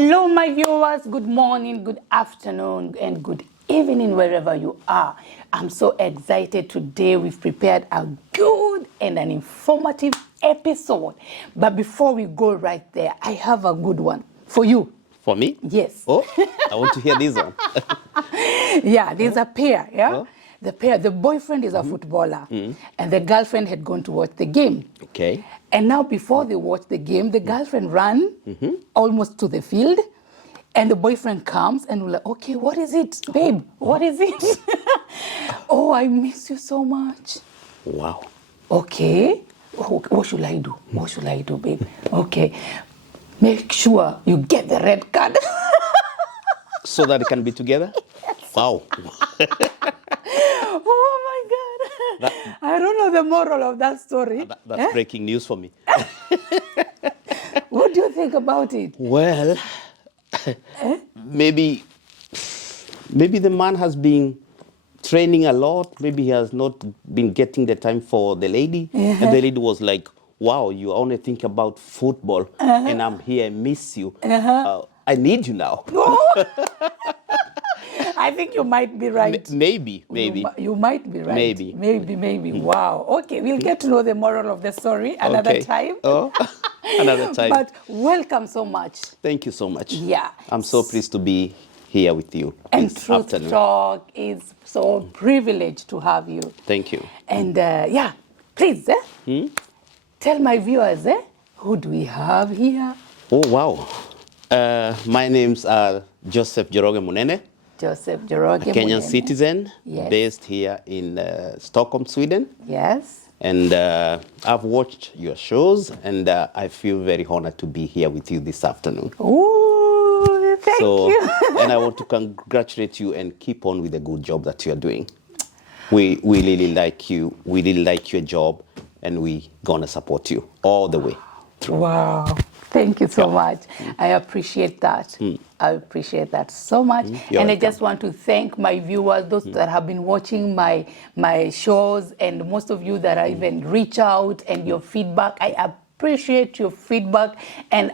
Hello, my viewers. Good morning, good afternoon, and good evening, wherever you are. I'm so excited today. We've prepared a good and an informative episode. But before we go right there, I have a good one for you. For me? Yes. Oh, I want to hear this one. Yeah, there's a pair, yeah? Oh. The boyfriend is a footballer, and the girlfriend had gone to watch the game. Okay. And now before they watch the game, the girlfriend ran almost to the field, and the boyfriend comes and we're like, okay, what is it, babe? What is it? Oh, I miss you so much. Wow. Okay, what should I do? What should I do, babe? Okay, make sure you get the red card. So that they can be together? Yes. Wow. Oh my God. I don't know the moral of that story. That's breaking news for me. What do you think about it? Well, maybe the man has been training a lot. Maybe he has not been getting the time for the lady. And the lady was like, wow, you only think about football. And I'm here, I miss you. I need you now. I think you might be right. Maybe. You might be right. Maybe. Wow. Okay, we'll get to know the moral of the story another time. Oh, another time. But welcome so much. Thank you so much. Yeah. I'm so pleased to be here with you And this Truth afternoon. Talk is so privileged to have you. Thank you. And please, tell my viewers, who do we have here? Oh, wow. My name's Joseph Joroge Munene, Joseph Joroge a Kenyan Munene. citizen, Yes. based here in Stockholm, Sweden. Yes. And I've watched your shows, and I feel very honored to be here with you this afternoon. Ooh, thank you. And I want to congratulate you and keep on with the good job that you're doing. We really like you. We really like your job, and we're going to support you all the way through. Wow. Thank you so much. I appreciate that. I appreciate that so much. You're and welcome. I just want to thank my viewers, those that have been watching my shows, and most of you that I even reach out and your feedback. I appreciate your feedback. And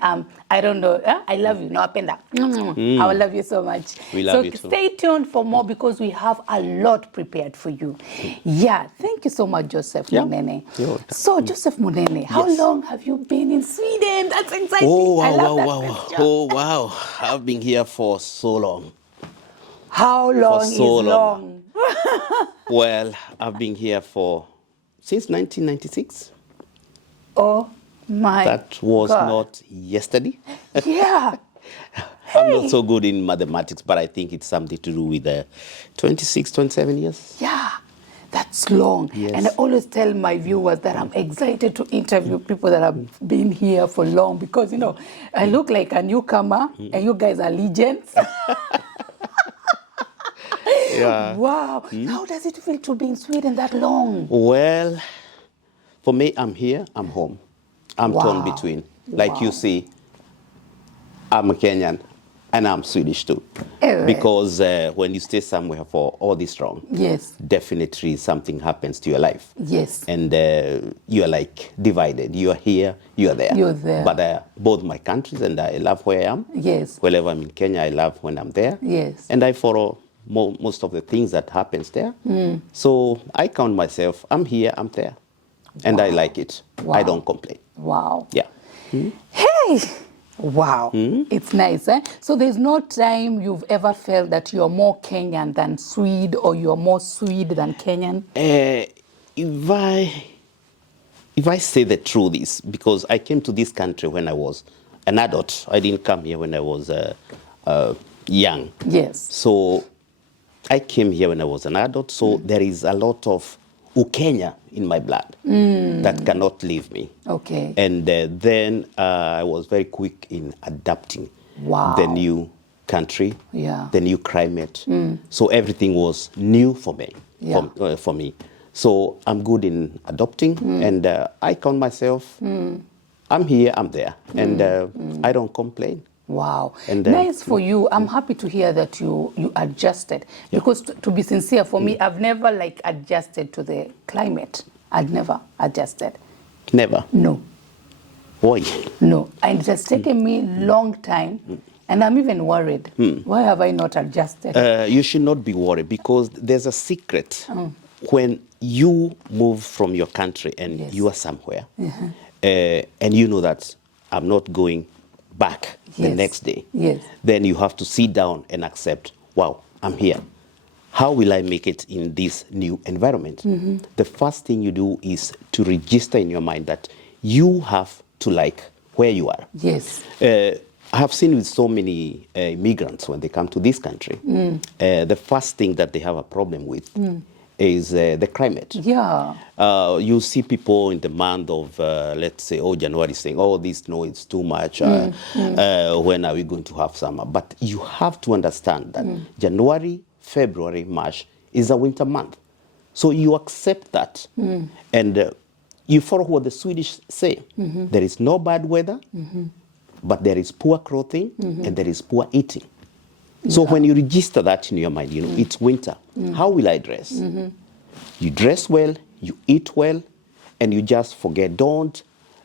I don't know, I love you. No, Apenda. I will love you so much. We love you too. Stay tuned for more because we have a lot prepared for you. Yeah, thank you so much, Joseph Munene. You're welcome. So, Joseph Munene, how Yes. long have you been in Sweden? That's exciting. Oh, I love wow. that question. Oh, wow. I've been here for so long. How long For is so long? long. Well, I've been here since 1996. Oh my That was God. not yesterday. Yeah. I'm not so good in mathematics, but I think it's something to do with 26, 27 years. Yeah. That's long. Yes. And I always tell my viewers that I'm excited to interview people that have been here for long because, you know, I look like a newcomer and you guys are legends. Yeah. Wow. How does it feel to be in Sweden that long? Well, for me, I'm here, I'm home. I'm torn between. Like you see, I'm a Kenyan and I'm Swedish too. Because when you stay somewhere for all this long, Yes. definitely something happens to your life. Yes. And you're like divided. You're here, you're there. You're there. But both my countries, and I love where I am. Yes. Wherever I'm in Kenya, I love when I'm there. Yes. And I follow most of the things that happens there. So I count myself, I'm here, I'm there. And I like it. Wow. I don't complain. Wow. Yeah. Hey! Wow. It's nice, eh? So there's no time you've ever felt that you're more Kenyan than Swede or you're more Swede than Kenyan? If I say the truth is, because I came to this country when I was an adult. I didn't come here when I was young. Yes. So I came here when I was an adult. So there is a lot of Ukenya in my blood that cannot leave me. Okay. And then I was very quick in adapting Wow. the new country, Yeah. the new climate. So everything was new for me. Yeah. For me. So I'm good in adopting, and I count myself. I'm here, I'm there, and I don't complain. Wow. And nice for you. I'm happy to hear that you adjusted. Because to be sincere, for me, I've never adjusted to the climate. I've never adjusted. Never. No. Why? No. And it has taken me long time. And I'm even worried. Why have I not adjusted? You should not be worried because there's a secret. When you move from your country and Yes. you are somewhere, and you know that I'm not going back the Yes. next day, Yes. then you have to sit down and accept, wow, I'm here. How will I make it in this new environment? The first thing you do is to register in your mind that you have to like where you are. Yes. I have seen with so many immigrants when they come to this country, the first thing that they have a problem with is the climate. Yeah. You see people in the month of, let's say, January saying, oh, this snow is too much. When are we going to have summer? But you have to understand that January, February, March is a winter month. So you accept that. And you follow what the Swedish say. There is no bad weather, but there is poor clothing and there is poor eating. So when you register that in your mind, you know, it's winter. How will I dress? You dress well, you eat well, and you just forget. Don't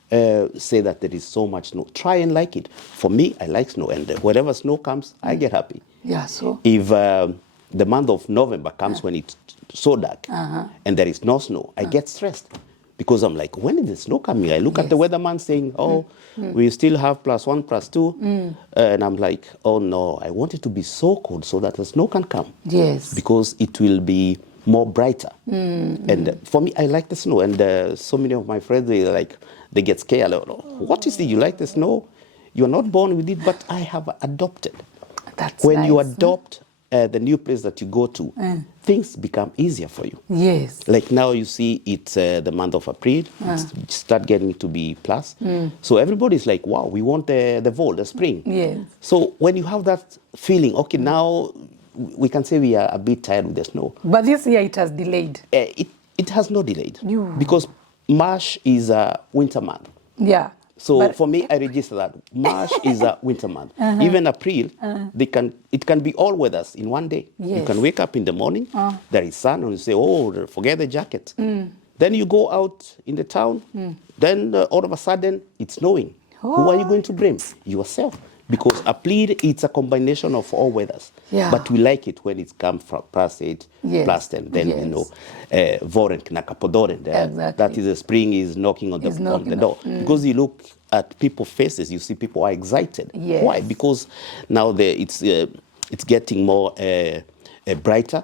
say that there is so much snow. Try and like it. For me, I like snow, and whenever snow comes, I get happy. Yeah, so? If the month of November comes when it's so dark and there is no snow, I get stressed. Because I'm like, when is the snow coming? I look at the weatherman saying, oh, we still have +1, +2. And I'm like, oh no, I want it to be so cold so that the snow can come. Yes. Because it will be more brighter. And for me, I like the snow. And so many of my friends, they get scared. Like, oh, what is it? You like the snow? You're not born with it, but I have adopted. That's when nice. you adopt the new place that you go to, things become easier for you. Yes. Like now you see it's the month of April, it's start getting to be plus. So everybody's like, wow, we want the fall, the spring. Yes. So when you have that feeling, okay, now we can say we are a bit tired with the snow. But this year it has delayed. It has not delayed. You. Because March is a winter month. Yeah. So for me, I register that March is a winter month. Even April, it can be all weathers in one day. Yes. You can wake up in the morning, there is sun, and you say, oh, forget the jacket. Then you go out in the town, then all of a sudden, it's snowing. Who are you going to blame? Yourself. Because April, it's a combination of all weathers. Yeah. But we like it when it comes from +8, Yes. +10. Then, you know, Voren, Knakapodoren. Exactly. That is the spring is knocking on the door. Because you look at people's faces, you see people are excited. Yes. Why? Because now it's getting more brighter.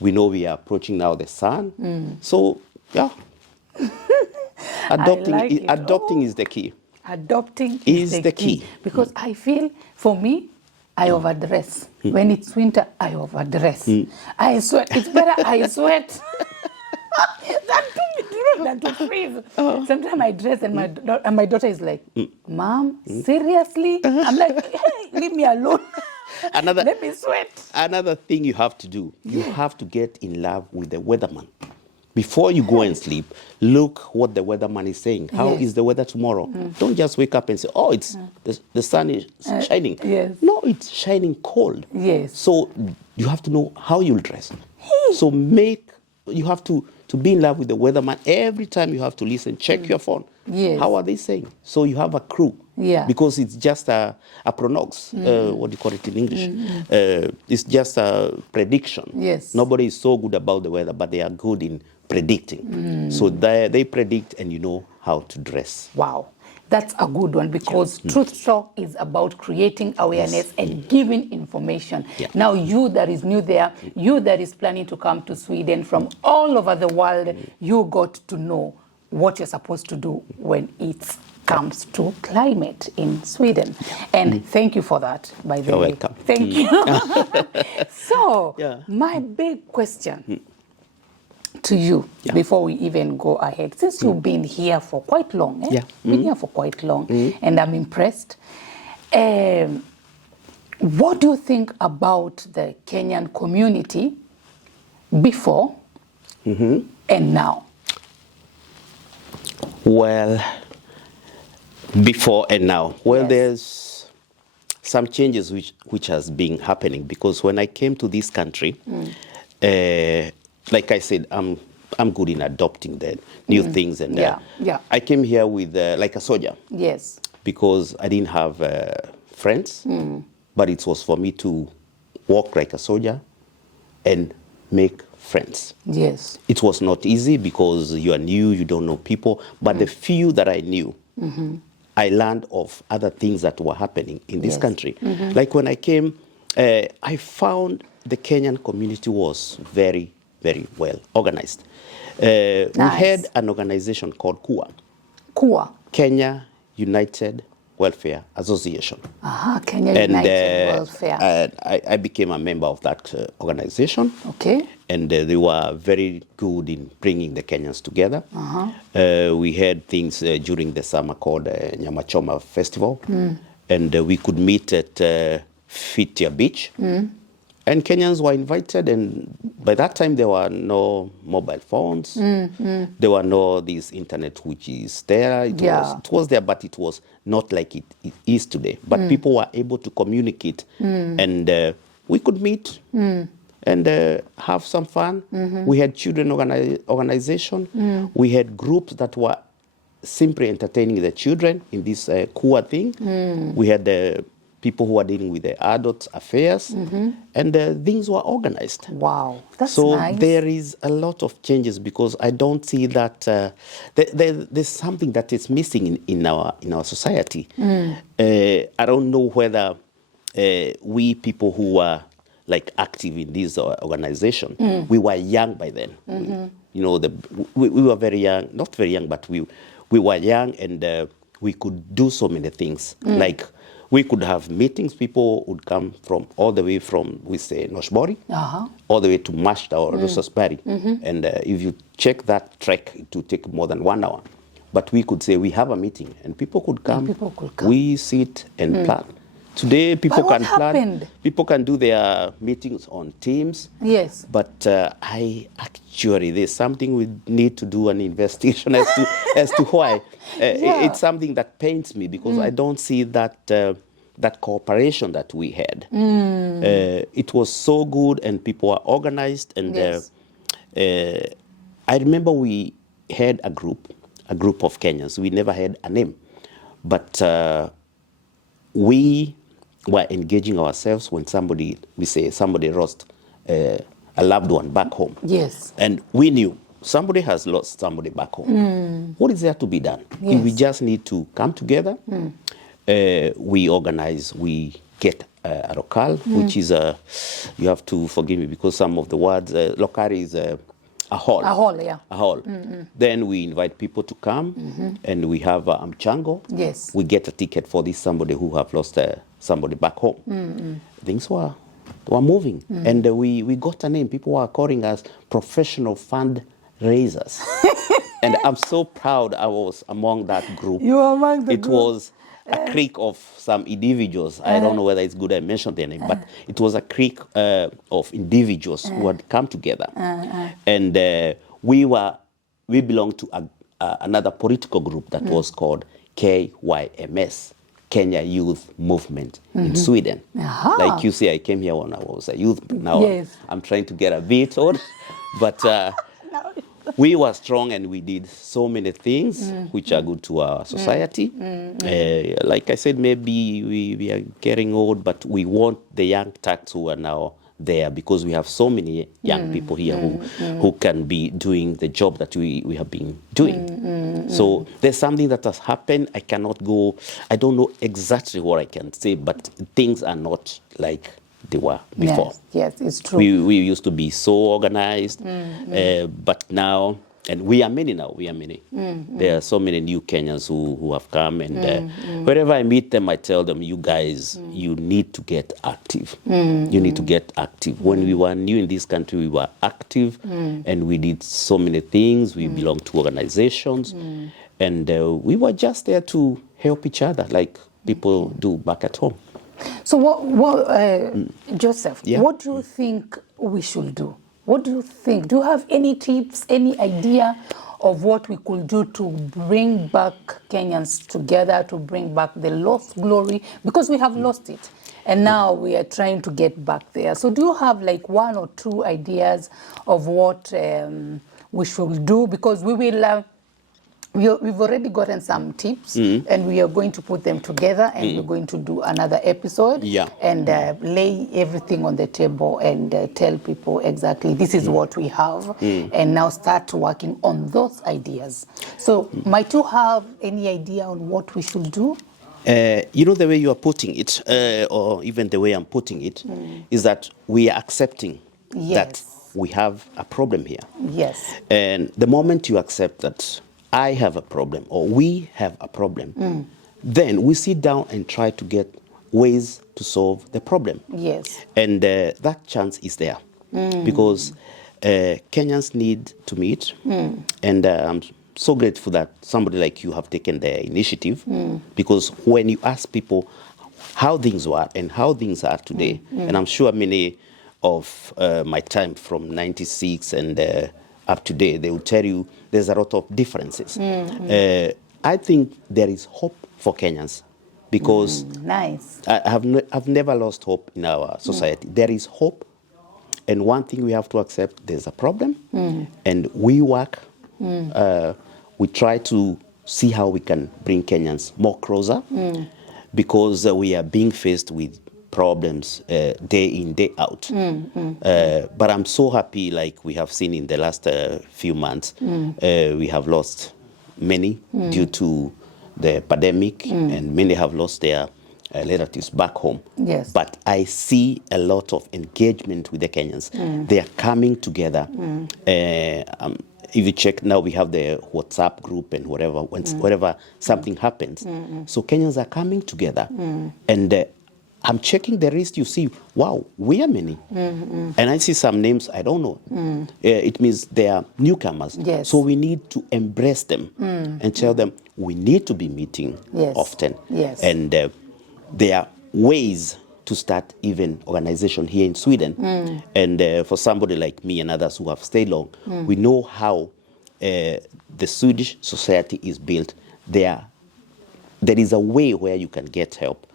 We know we are approaching now the sun. So, yeah. Adopting is the key. Adopting is the key. Because I feel, for me, I overdress. When it's winter, I overdress. I sweat. It's better I sweat than to freeze. Sometimes I dress and my daughter is like, Mom, seriously? I'm like, hey, leave me alone. Let me sweat. Another thing you have to do, you have to get in love with the weatherman. Before you go and sleep, look what the weatherman is saying. How is the weather tomorrow? Don't just wake up and say, oh, it's the sun is shining. Yes. No, it's shining cold. Yes. So you have to know how you'll dress. So you have to be in love with the weatherman. Every time you have to listen, check your phone. Yes. How are they saying? So you have a clue. Yeah. Because it's just a prognosis. What do you call it in English? It's just a prediction. Yes. Nobody is so good about the weather, but they are good in predicting. So they predict and you know how to dress. Wow. That's a good one because Truth Talk is about creating awareness and giving information. Yeah. Now, you that is new there, you that is planning to come to Sweden from all over the world, you got to know what you're supposed to do when it comes to climate in Sweden. And thank you for that, by the way. You're welcome. Thank you. So, my big question to you before we even go ahead, since you've been here for quite long, been here for quite long, and I'm impressed. What do you think about the Kenyan community before and now? Well, before and now. Well, there's some changes which has been happening because when I came to this country, like I said, I'm good in adopting the new things, and I came here with like a soldier. Yes. Because I didn't have friends. but it was for me to walk like a soldier and make friends. Yes. It was not easy because you are new, you don't know people, but the few that I knew, I learned of other things that were happening in this Yes. country. Like when I came, I found the Kenyan community was very, very well organized. We had an organization called KUA, KUA. Kenya United Welfare Association. Kenya And United Welfare. I became a member of that organization. Okay. And they were very good in bringing the Kenyans together. We had things during the summer called Nyamachoma Festival. And we could meet at Fitia Beach. And Kenyans were invited, and by that time there were no mobile phones. There were no this internet which is there. It was there, but it was not like it is today. But people were able to communicate, and we could meet and have some fun. We had children organization. We had groups that were simply entertaining the children in this KUA thing. We had people who are dealing with the adult affairs, and things were organized. Wow, that's so nice. There is a lot of changes because I don't see that there's something that is missing in our society. I don't know whether we people who were like active in this organization, we were young by then. We were very young, not very young, but we were young, and we could do so many things. Like we could have meetings. People would come from all the way from, we say, Noshbori, all the way to Mashta or Rosersbury. And if you check that trek, it would take more than 1 hour. But we could say we have a meeting, and people could come. We sit and plan. Today, people can plan. People can do their meetings on Teams. Yes. But there's something we need to do an investigation as to why. It's something that pains me because I don't see that that cooperation that we had. It was so good, and people were organized. And I remember we had a group of Kenyans. We never had a name, but we were engaging ourselves when somebody lost a loved one back home. Yes. And we knew somebody has lost somebody back home. What is there to be done? Yes. We just need to come together. We organize, we get a local, which is you have to forgive me because some of the words, lokari is a hall. A hall, yeah. A hall. Then we invite people to come, and we have mchango. Yes. We get a ticket for this somebody who have lost somebody back home. Things were moving, and we got a name. People were calling us professional fundraisers. And I'm so proud I was among that group. You were among the group. It was a clique of some individuals. I don't know whether it's good I mentioned their name, but it was a clique of individuals who had come together. And we belonged to another political group that was called KYMS, Kenya Youth Movement in Sweden. Like you say, I came here when I was a youth. Now I'm trying to get a bit old, but we were strong, and we did so many things which are good to our society. Like I said, maybe we are getting old, but we want the young Turks who are now there, because we have so many young people here who can be doing the job that we have been doing. So there's something that has happened. I don't know exactly what I can say, but things are not like they were before. Yes, it's true. We used to be so organized, but now, and we are many now, There are so many new Kenyans who have come, and wherever I meet them, I tell them, you guys, you need to get active. You need to get active. When we were new in this country, we were active, and we did so many things. We belonged to organizations, and we were just there to help each other like people do back at home. So Joseph, what do you think we should do? What do you think? Do you have any tips, any idea of what we could do to bring back Kenyans together, to bring back the lost glory? Because we have lost it, and now we are trying to get back there. So do you have like 1 or 2 ideas of what we should do? Because we will we've already gotten some tips, and we are going to put them together, and we're going to do another episode, and lay everything on the table and tell people exactly this is what we have, and now start working on those ideas. So might you have any idea on what we should do? You know, the way you are putting it, or even the way I'm putting it, is that we are accepting that we have a problem here. Yes. And the moment you accept that I have a problem or we have a problem, then we sit down and try to get ways to solve the problem. Yes. And that chance is there because Kenyans need to meet. And I'm so grateful that somebody like you have taken the initiative because when you ask people how things were and how things are today, and I'm sure many of my time from 96 and up to date, they will tell you there's a lot of differences. I think there is hope for Kenyans because nice. I've never lost hope in our society. There is hope, and one thing we have to accept, there's a problem, and we work, we try to see how we can bring Kenyans more closer because we are being faced with problems day in, day out. But I'm so happy, like we have seen in the last few months, we have lost many due to the pandemic, and many have lost their relatives back home. Yes. But I see a lot of engagement with the Kenyans. They are coming together. If you check now, we have the WhatsApp group and whatever, wherever something happens. So Kenyans are coming together. And I'm checking the list, you see, wow, we are many. And I see some names I don't know. It means they are newcomers. Yes. So we need to embrace them and tell them we need to be meeting often. Yes. And there are ways to start even organization here in Sweden. And for somebody like me and others who have stayed long, we know how the Swedish society is built. There is a way where you can get help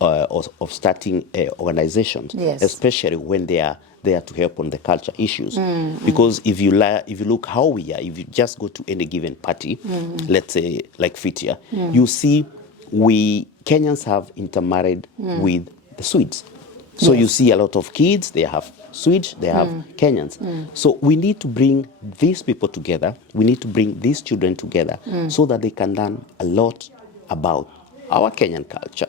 of starting organizations, especially when they are there to help on the culture issues. Because if you look how we are, if you just go to any given party, let's say like Fitia, you see we Kenyans have intermarried with the Swedes. So you see a lot of kids, they have Swedes, they have Kenyans. So we need to bring these people together. We need to bring these children together so that they can learn a lot about our Kenyan culture.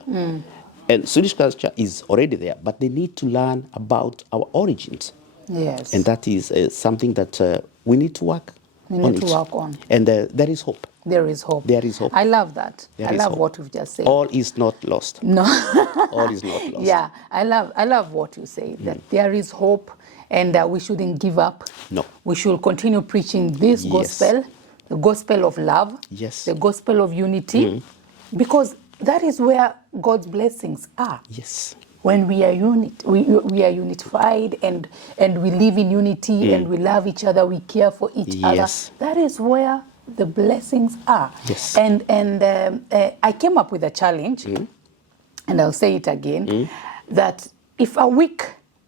And Swedish culture is already there, but they need to learn about our origins. Yes. And that is something that we need to work on. And there is hope. There is hope. There is hope. I love that. I love hope. what you've just said. All is not lost. No. All is not lost. Yeah, I love what you say, that there is hope, and we shouldn't give up. No. We should continue preaching this gospel, the gospel of love, the gospel of unity, because that is where God's blessings are. Yes. When we are we are unified and we live in unity and we love each other, we care for each other. That is where the blessings are. Yes. And I came up with a challenge, and I'll say it again, that if a week,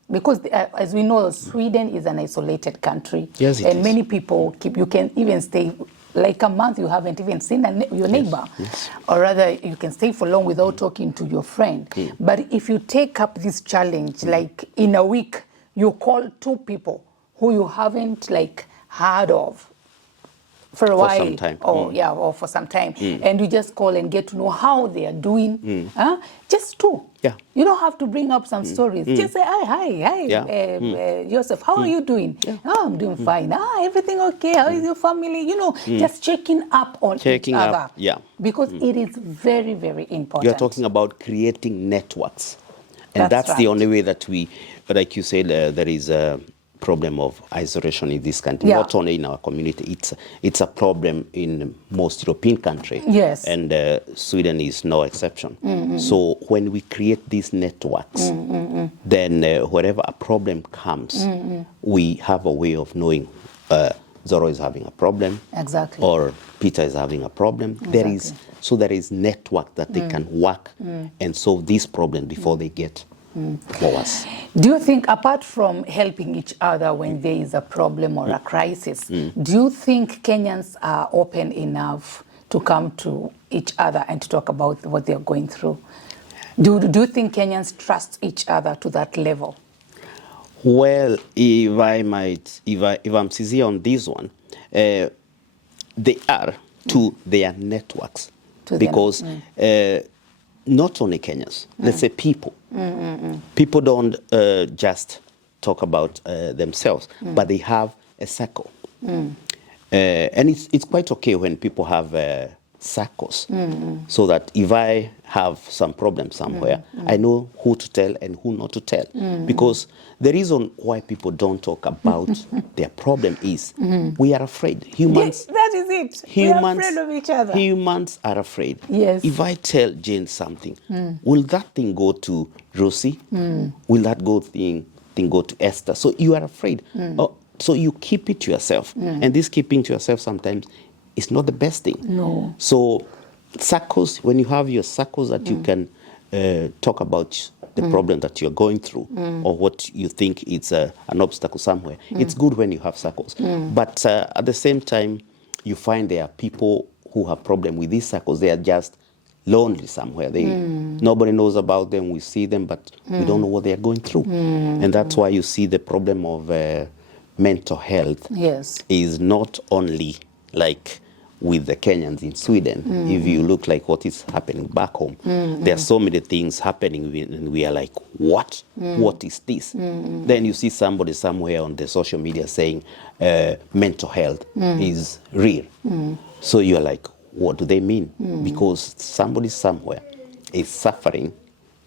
because as we know, Sweden is an isolated country, and many people you can even stay like a month, you haven't even seen your neighbor, or rather you can stay for long without talking to your friend. But if you take up this challenge, like in a week, you call 2 people who you haven't like heard of for a while, some time. or for some time, and you just call and get to know how they are doing. Just 2. Yeah. You don't have to bring up some stories. Just say, hi, Joseph, how are you doing? Oh, I'm doing fine. Everything okay? How is your family? You know, just checking up on each other. Because it is very, very important. You're talking about creating networks. And that's the only way that we, like you said, there is a problem of isolation in this country, not only in our community. It's a problem in most European countries. Yes. And Sweden is no exception. So when we create these networks, then wherever a problem comes, we have a way of knowing Zoro is having a problem. Exactly. Or Peter is having a problem. Exactly. There is network that they can work and solve this problem before they get for us. Do you think, apart from helping each other when there is a problem or a crisis, do you think Kenyans are open enough to come to each other and to talk about what they're going through? Do you think Kenyans trust each other to that level? Well, if I'm sincere on this one, they are to their networks, because not only Kenyans, let's say people. People don't just talk about themselves, but they have a circle. And it's quite okay when people have circles, so that if I have some problem somewhere, I know who to tell and who not to tell. Because the reason why people don't talk about their problem is we are afraid. Humans, That is it. We are afraid of each other. Humans are afraid. Yes. If I tell Jane something, will that thing go to Rosie? Will that thing go to Esther? So you are afraid. So you keep it to yourself. And this keeping to yourself sometimes is not the best thing. No. So circles, when you have your circles that you can talk about the problem that you're going through, or what you think is an obstacle somewhere, it's good when you have circles. But at the same time, you find there are people who have problem with these circles. They are just lonely somewhere. Nobody knows about them. We see them, but we don't know what they are going through. And that's why you see the problem of mental health is not only like with the Kenyans in Sweden. If you look like what is happening back home, there are so many things happening, and we are like, what? What is this? Then you see somebody somewhere on the social media saying mental health is real. So you're like, what do they mean? Because somebody somewhere is suffering,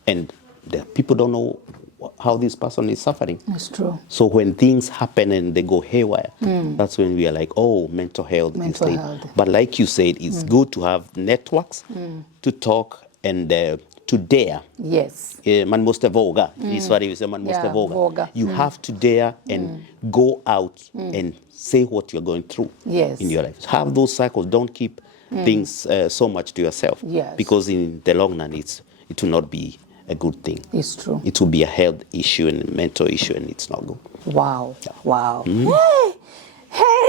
and the people don't know how this person is suffering. That's true. So when things happen and they go haywire, that's when we are like, oh, mental health is late. But like you said, it's good to have networks to talk and to dare. Yes. Man måste våga. I Sverige säger man måste våga. You have to dare and go out and say what you're going through in your life. Have those cycles. Don't keep things so much to yourself. Because in the long run, it will not be a good thing. It's true. It will be a health issue and a mental issue, and it's not good. Wow. Yeah. Wow. Hey.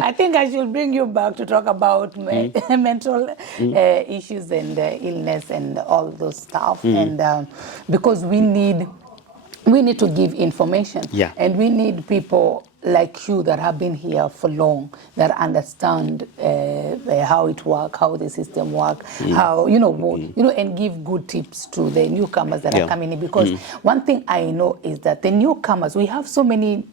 I think I should bring you back to talk about mental issues and illness and all those stuff. And because we need to give information. And we need people like you that have been here for long, that understand how it works, how the system works, how, and give good tips to the newcomers that are coming in. Because one thing I know is that the newcomers, we have so many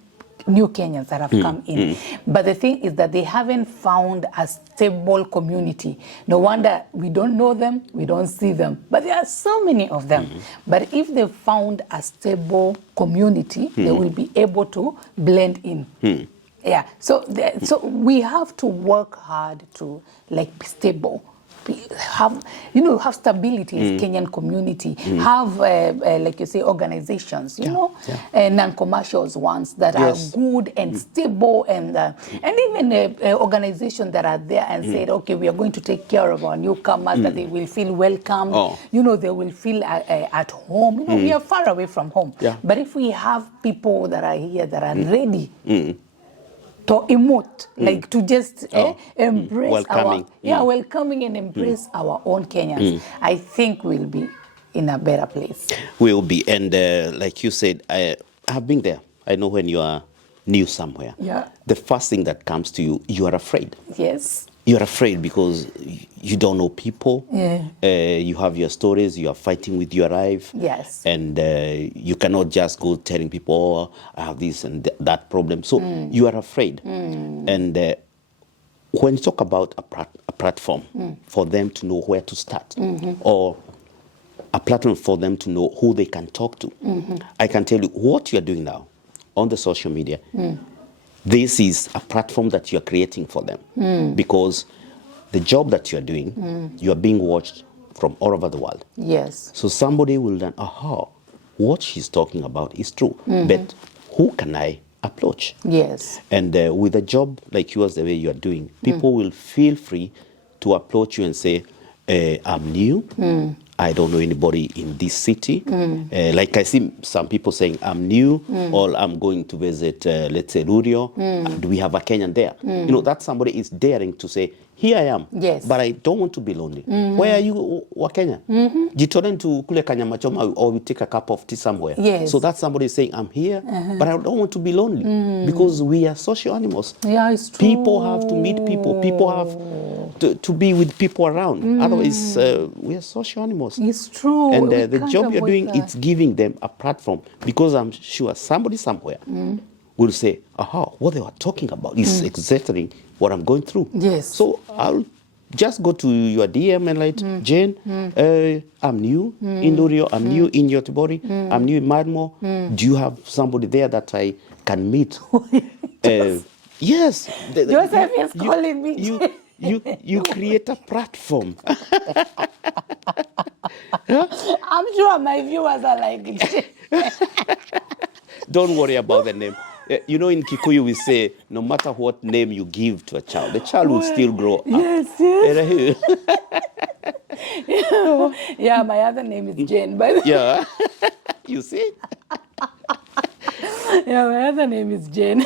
new Kenyans that have come in. But the thing is that they haven't found a stable community. No wonder we don't know them, we don't see them. But there are so many of them. But if they found a stable community, they will be able to blend in. Yeah. So we have to work hard to be stable. Have stability as Kenyan community. Have like you say, organizations, non-commercial ones that are good and stable, and even organizations that are there and said, okay, we are going to take care of our newcomers, that they will feel welcome. They will feel at home. We are far away from home, but if we have people that are here that are ready to emote, like to just embrace welcoming. Welcoming and embrace our own Kenyans, I think we'll be in a better place. We'll be, and like you said, I have been there. I know when you are new somewhere, the first thing that comes to you, you are afraid. Yes. You're afraid because you don't know people. You have your stories. You are fighting with your life. Yes. And you cannot just go telling people, oh, I have this and that problem. So you are afraid. And when you talk about a platform for them to know where to start, or a platform for them to know who they can talk to, I can tell you what you're doing now on the social media. This is a platform that you're creating for them, because the job that you're doing, you're being watched from all over the world. Yes. So somebody will then, what she's talking about is true, but who can I approach? Yes. And with a job like yours, the way you're doing, people will feel free to approach you and say, I'm new, I don't know anybody in this city. Like I see some people saying, I'm new, or I'm going to visit, let's say, Rurio. Do we have a Kenyan there? You know, that somebody is daring to say, here I am, Yes. but I don't want to be lonely. Where are you, wa Kenya? Jitolen to kule Kanyamachoma, or we take a cup of tea somewhere. Yes. So that's somebody saying, I'm here, but I don't want to be lonely, because we are social animals. Yeah, it's true. People have to meet people. People have to be with people around. Otherwise, we are social animals. It's true. And We the can't job you're avoid doing, that. it's giving them a platform, because I'm sure somebody somewhere will say, aha, what they were talking about is exactly what I'm going through. Yes. So I'll just go to your DM and like, Jane, I'm new in Lurio, I'm new in Yotibori, I'm new in Madmo. Do you have somebody there that I can meet? Yes. Joseph is calling me. You create a platform. I'm sure my viewers are like, Don't worry about the name. You know, in Kikuyu we say, no matter what name you give to a child, the child will still grow up. yes, yes. Yeah, my other name is Jane, but Yeah. You see? yeah, my other name is Jane.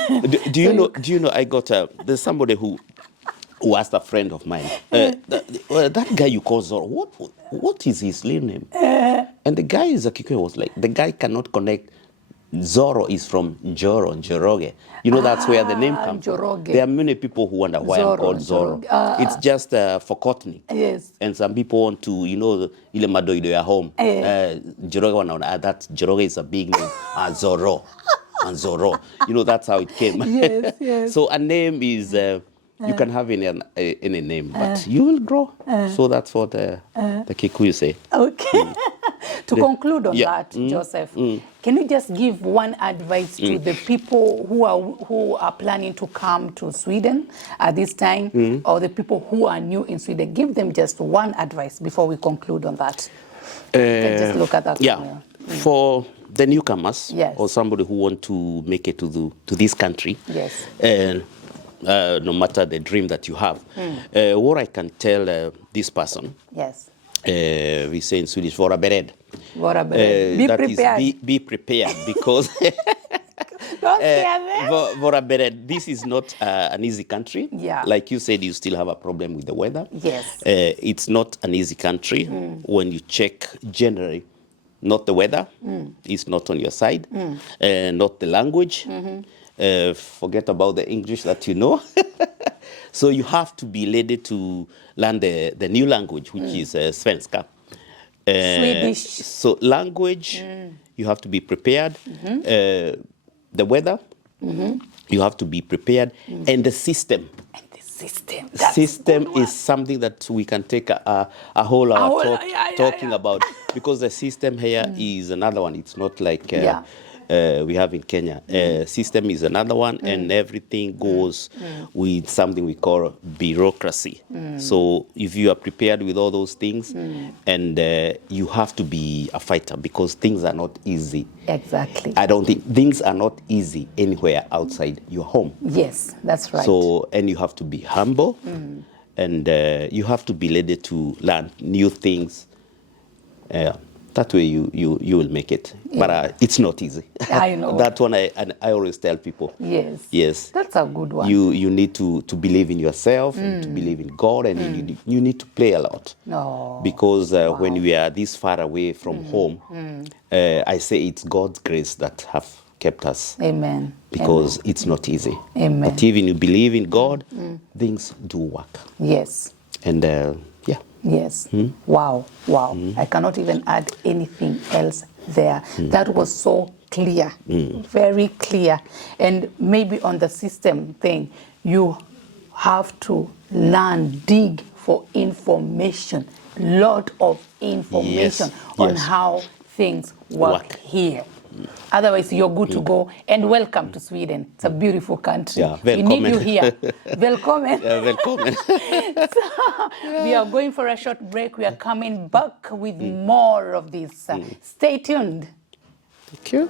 Do you know? Do you know? I got there's somebody who asked a friend of mine. That guy you call Zoro. What is his real name? And the guy is a Kikuyu was like, the guy cannot connect. Zoro is from Njoro, Njoroge. You know, that's where the name comes from. Njoroge. There are many people who wonder why I'm called Zoro. It's just for Courtney. Yes. And some people want to, you know, ile madoido ya home. Njoroge wanaona, that Njoroge is a big name. Zoro. And Zoro. You know, that's how it came. Yes, yes. So a name is, you can have any name, but you will grow. So that's what the Kikuyu say. Okay. To conclude on that, Joseph, can you just give one advice to the people who are planning to come to Sweden at this time, or the people who are new in Sweden? Give them just one advice before we conclude on that. Just look at that. Yeah. For the newcomers, yes, or somebody who want to make it to this country, yes, and no matter the dream that you have, what I can tell this person, yes, we say in Swedish, vara beredd. Vara beredd. Be prepared. Be prepared, because Don't scare them. Vara beredd, this is not an easy country. Yeah. Like you said, you still have a problem with the weather. Yes. It's not an easy country. When you check generally, not the weather, it's not on your side, not the language. Forget about the English that you know. So you have to be ready to learn the new language, which is Svenska. Swedish. So language, you have to be prepared. The weather, you have to be prepared. And the system. System is something that we can take a whole hour talking about, because the system here is another one. It's not like we have in Kenya. System is another one, and everything goes with something we call bureaucracy. So if you are prepared with all those things, and you have to be a fighter, because things are not easy. Exactly. I don't think things are not easy anywhere outside your home. Yes, that's right. So, and you have to be humble, and you have to be ready to learn new things. That way you will make it. But it's not easy. I know. That one I always tell people. Yes. Yes. That's a good one. You need to believe in yourself, and to believe in God, and you need to play a lot. No. Because when we are this far away from home, I say it's God's grace that have kept us. Amen. Because it's not easy. Amen. But even you believe in God, things do work. Yes. And yeah. Yes. Wow. Wow. I cannot even add anything else there. That was so clear. Very clear. And maybe on the system thing, you have to learn, dig for information. Lot of information on how things work here. Otherwise, you're good to go. And welcome to Sweden. It's a beautiful country. Yeah, we need you here. Welcome. Welcome. So, we are going for a short break. We are coming back with more of this. Stay tuned. Thank you.